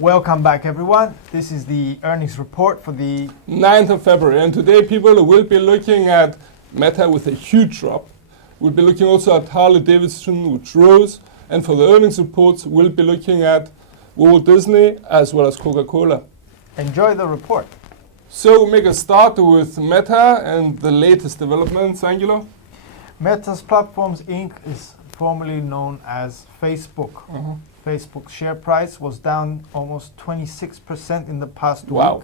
Welcome back, everyone. This is the earnings report for the 9th of February, and today people will be looking at Meta with a huge drop. We'll be looking also at HarleyDavidson, which rose, and for the earnings reports, we'll be looking at Walt Disney as well as Coca-Cola. Enjoy the report. So we'll make a start with Meta and the latest developments, Angelo. Meta's Platforms Inc. is formerly known as Facebook. Facebook's share price was down almost 26% in the past week.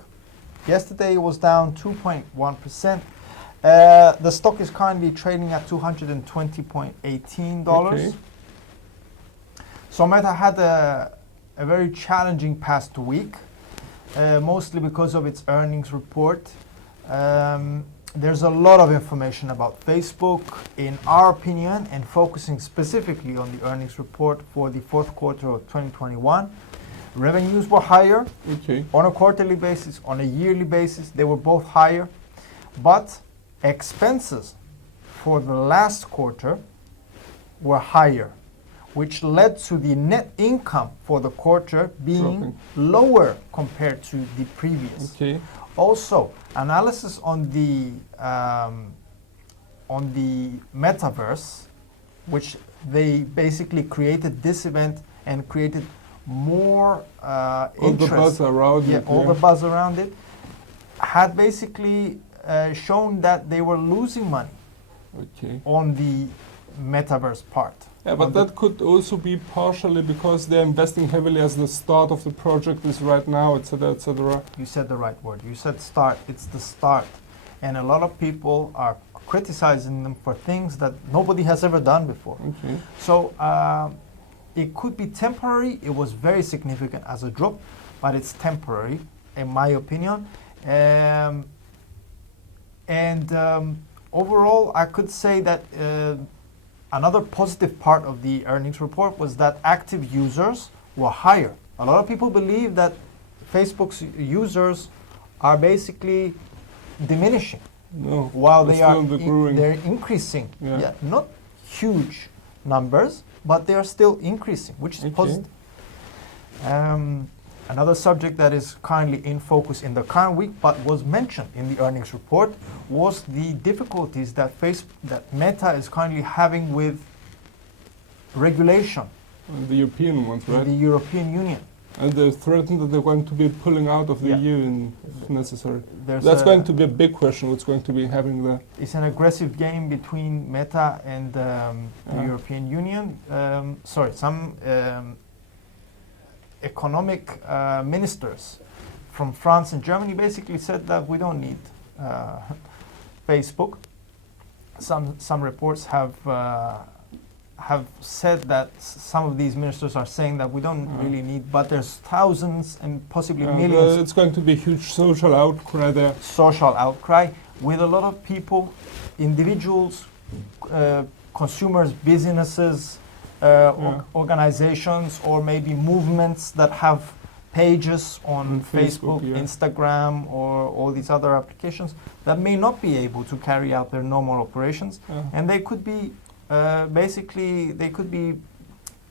Yesterday it was down 2.1%. The stock is currently trading at $220.18. Okay. So Meta had a very challenging past week, mostly because of its earnings report. There's a lot of information about Facebook, in our opinion, and focusing specifically on the earnings report for the fourth quarter of 2021. Revenues were higher on a quarterly basis, on a yearly basis, they were both higher, but expenses for the last quarter were higher, which led to the net income for the quarter being lower compared to the previous. Also, analysis on the metaverse, which they basically created this event and created more interest. All the buzz around it, had basically shown that they were losing money on the metaverse part. Yeah, but that could also be partially because they're investing heavily as the start of the project is right now, etc., etc. You said the right word. You said start. It's the start. And a lot of people are criticizing them for things that nobody has ever done before. So it could be temporary. It was very significant as a drop, but it's temporary, in my opinion. Overall, I could say that another positive part of the earnings report was that active users were higher. A lot of people believe that Facebook's users are basically diminishing, while they're increasing. Not huge numbers, but they are still increasing, which is positive. Another subject that is currently in focus in the current week, but was mentioned in the earnings report, was the difficulties that Meta is currently having with regulation. The European ones, right? The European Union. And they threatened that they're going to be pulling out of the EU if necessary. That's going to be a big question, what's going to be happening there. It's an aggressive game between Meta and the European Union. Some economic ministers from France and Germany basically said that we don't need Facebook. Some reports have said that some of these ministers are saying that we don't really need, but there's thousands and possibly millions. It's going to be a huge social outcry there. Social outcry with a lot of people, individuals, consumers, businesses, organizations, or maybe movements that have pages on Facebook, Instagram, or all these other applications that may not be able to carry out their normal operations, and they could be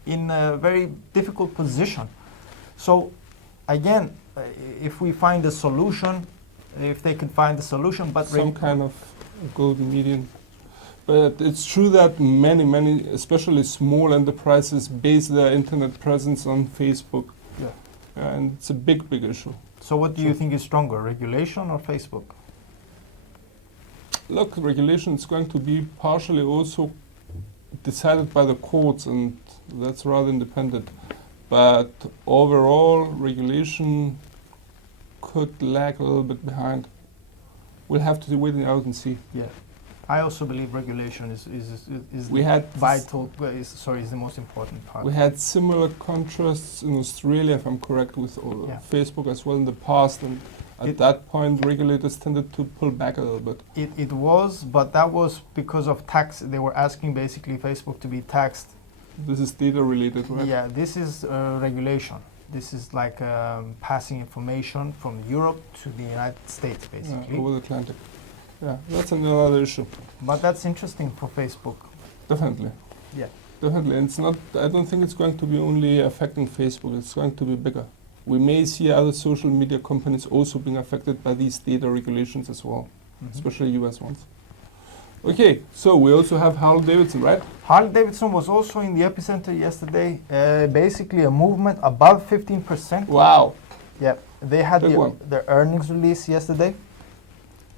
in a very difficult position. So again, if we find a solution, if they can find a solution, but some kind of golden medium. But it's true that many, especially small enterprises, base their internet presence on Facebook. And it's a big issue. So what do you think is stronger, regulation or Facebook? Look, regulation is going to be partially also decided by the courts, and that's rather independent. But overall, regulation could lag a little bit behind. We'll have to wait it out and see. I also believe regulation is the most important part. We had similar contrasts in Australia, if I'm correct, with Facebook as well in the past, and at that point regulators tended to pull back a little bit. It was, but that was because of tax. They were asking basically Facebook to be taxed. This is data related, right? Yeah, this is regulation. This is like passing information from Europe to the United States, basically. Over the Atlantic. Yeah, that's another issue. But that's interesting for Facebook. Definitely. Yeah. Definitely. And it's not, I don't think it's going to be only affecting Facebook, it's going to be bigger. we may see other social media companies also being affected by these data regulations as well, especially US ones. Okay, so we also have HarleyDavidson, right? HarleyDavidson was also in the epicenter yesterday. Basically a movement above 15%. Wow. Yeah, they had Big one. their earnings release yesterday.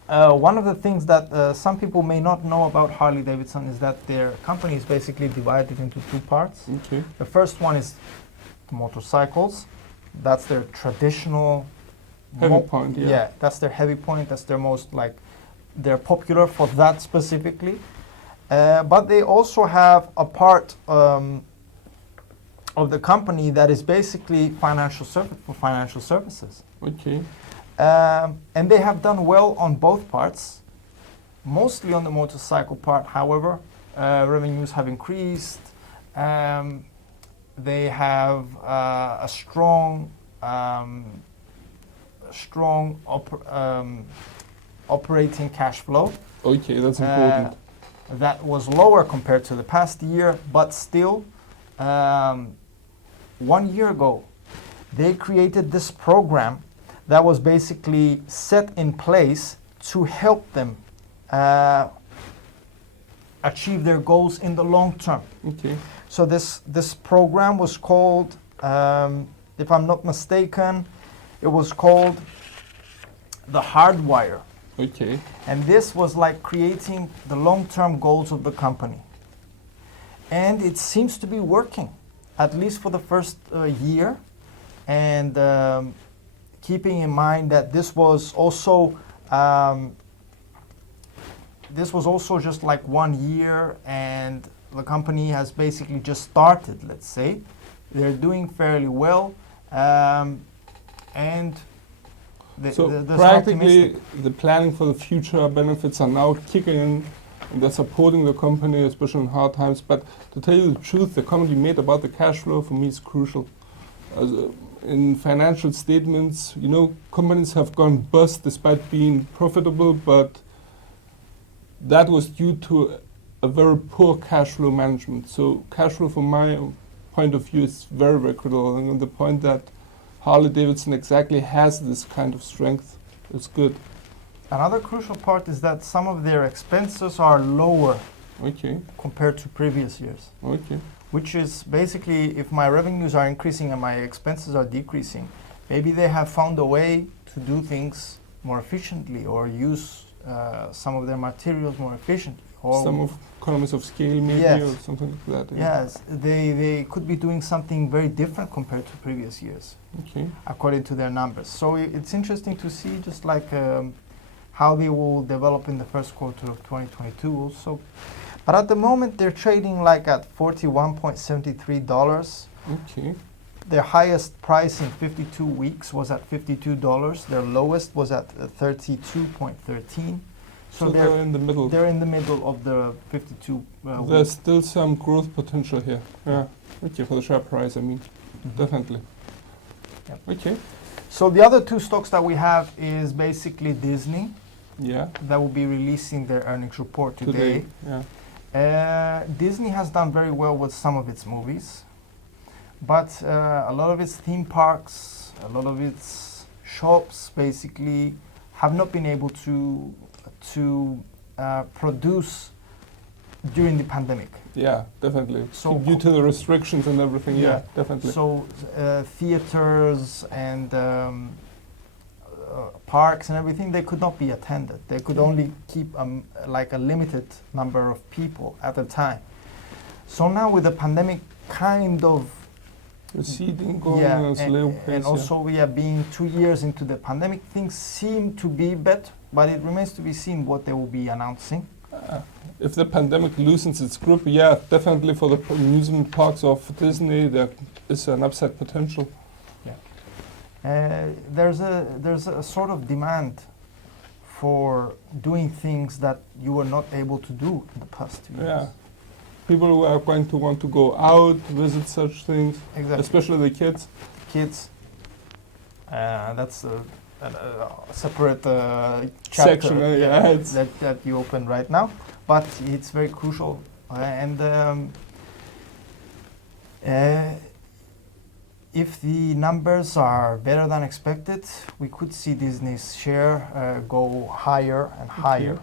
One of the things that some people may not know about HarleyDavidson is that their company is basically divided into two parts. Okay. The first one is motorcycles. That's their traditional Heavy point, yeah. Yeah, that's their heavy point. That's their most they're popular for that specifically. But they also have a part of the company that is basically financial services. Okay. And they have done well on both parts, mostly on the motorcycle part. However, revenues have increased. They have a strong operating cash flow. Okay, that's important. That was lower compared to the past year, but still, 1 year ago, they created this program that was basically set in place to help them achieve their goals in the long term. Okay. So this program was called, if I'm not mistaken, it was called the Hardwire. Okay. And this was like creating the long-term goals of the company. And it seems to be working, at least for the first year. And keeping in mind that this was also just like 1 year, and the company has basically just started, let's say. They're doing fairly well, and So there's practically, optimistic. the planning for the future benefits are now kicking in, and they're supporting the company, especially in hard times. But to tell you the truth, the comment you made about the cash flow for me is crucial. In financial statements, you know, companies have gone bust despite being profitable, but that was due to a very poor cash flow management. So cash flow, from my point of view, is very, very critical. And on the point that HarleyDavidson exactly has this kind of strength, it's good. Another crucial part is that some of their expenses are lower Okay. compared to previous years, Okay. which is basically, if my revenues are increasing and my expenses are decreasing, maybe they have found a way to do things more efficiently, or use some of their materials more efficiently. Or Some of economies of scale, maybe, Yes. or something like that. Yeah. yes, they could be doing something very different compared to previous years, Okay. according to their numbers. So it's interesting to see just like how they will develop in the first quarter of 2022 also. But at the moment, they're trading like at $41.73. Okay. Their highest price in 52 weeks was at $52. Their lowest was at 32.13. So they're in the middle. they're in the middle of the 52 There's weeks. still some growth potential here. Yeah. Okay, for the share price, I mean, definitely. Yep. Okay. So the other two stocks that we have is basically Disney, Yeah. that will be releasing their earnings report today. Yeah. Disney has done very well with some of its movies, but a lot of its theme parks, a lot of its shops basically have not been able to produce during the pandemic. Yeah, definitely. So Due to the restrictions and everything, yeah, Yeah. definitely. So theaters and parks and everything, they could not be attended. They could only keep like a limited number of people at a time. So now with the pandemic kind of Receding, going at a slow pace. and also we are being 2 years into the pandemic, things seem to be better, but it remains to be seen what they will be announcing. If the pandemic loosens its grip, yeah, definitely for the amusement parks of Disney, there is an upside potential. There's a sort of demand for doing things that you were not able to do in the past 2 years. Yeah. People who are going to want to go out, visit such things, Exactly. especially the kids. Kids. That's a separate chapter Section, yeah, it's- that you open right now, but it's very crucial. if the numbers are better than expected, we could see Disney's share go higher and higher.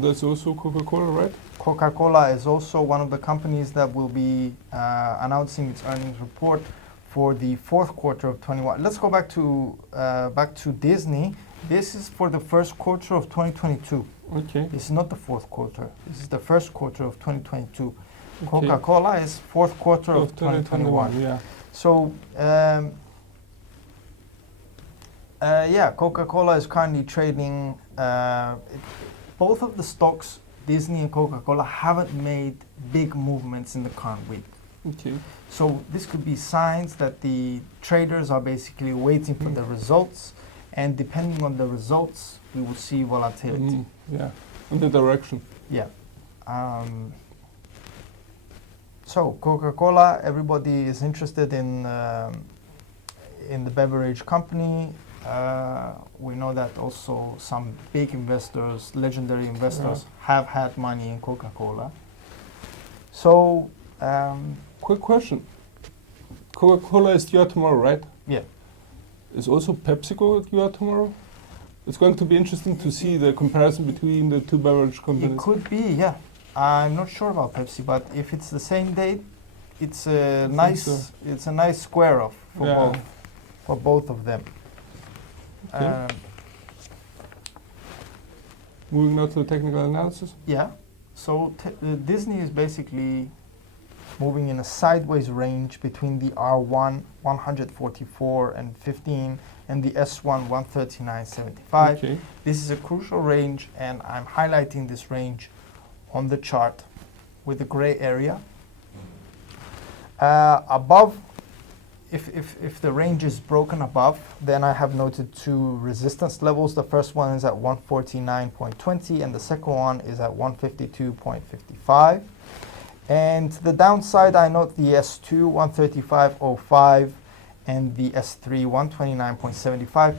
That's also Coca-Cola, right? Coca-Cola is also one of the companies that will be announcing its earnings report for the fourth quarter of 21. Let's go back to Disney. This is for the first quarter of 2022. Okay. This is not the fourth quarter. This is the first quarter of 2022. Okay. Coca-Cola is fourth quarter of 2021. Yeah. So, yeah, Coca-Cola is currently trading. Both of the stocks, Disney and Coca-Cola, haven't made big movements in the current week. Okay. So this could be signs that the traders are basically waiting for the results, and depending on the results, we will see volatility. Yeah, in the direction. Yeah. So Coca-Cola, everybody is interested in the beverage company. We know that also some big investors, legendary investors, have had money in Coca-Cola. So, quick question. Coca-Cola is due out tomorrow, right? Yeah. Is also PepsiCo due out tomorrow? It's going to be interesting to see the comparison between the two beverage companies. It could be, yeah. I'm not sure about Pepsi, but if it's the same date, it's a nice square off for both of them. Okay. Moving now to the technical analysis. Yeah. So Disney is basically moving in a sideways range between the R1 144 and 15 and the S1 139.75. Okay. This is a crucial range, and I'm highlighting this range on the chart with the gray area. Above, if the range is broken above, then I have noted two resistance levels. The first one is at 149.20 and the second one is at 152.55. And to the downside, I note the S2 135.05 and the S3 129.75.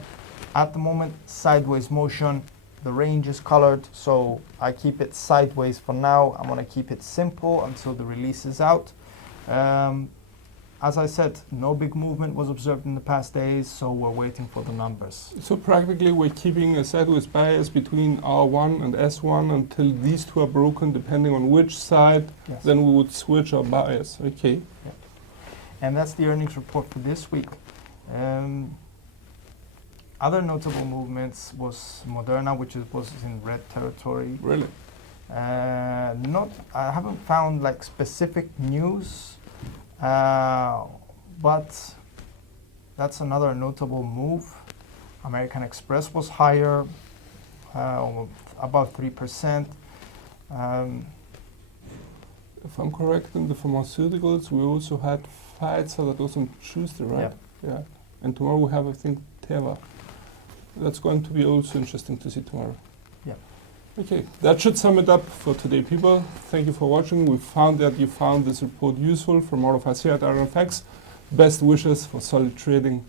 At the moment, sideways motion. The range is colored, so I keep it sideways for now. I'm going to keep it simple until the release is out. As I said, no big movement was observed in the past days, so we're waiting for the numbers. So practically we're keeping a sideways bias between R1 and S1 until these two are broken, depending on which side, Yes. then we would switch our bias. Okay. Yeah. And that's the earnings report for this week. Other notable movements was Moderna, which was in red territory. Really? I haven't found like specific news, but that's another notable move. American Express was higher, about 3%. If I'm correct, in the pharmaceuticals, we also had Pfizer that was on Tuesday, right? Yeah. And tomorrow we have, I think, Teva. That's going to be also interesting to see tomorrow. Yeah. Okay, that should sum it up for today, people. Thank you for watching. We found that you found this report useful. From all of us here at IronFX, best wishes for solid trading.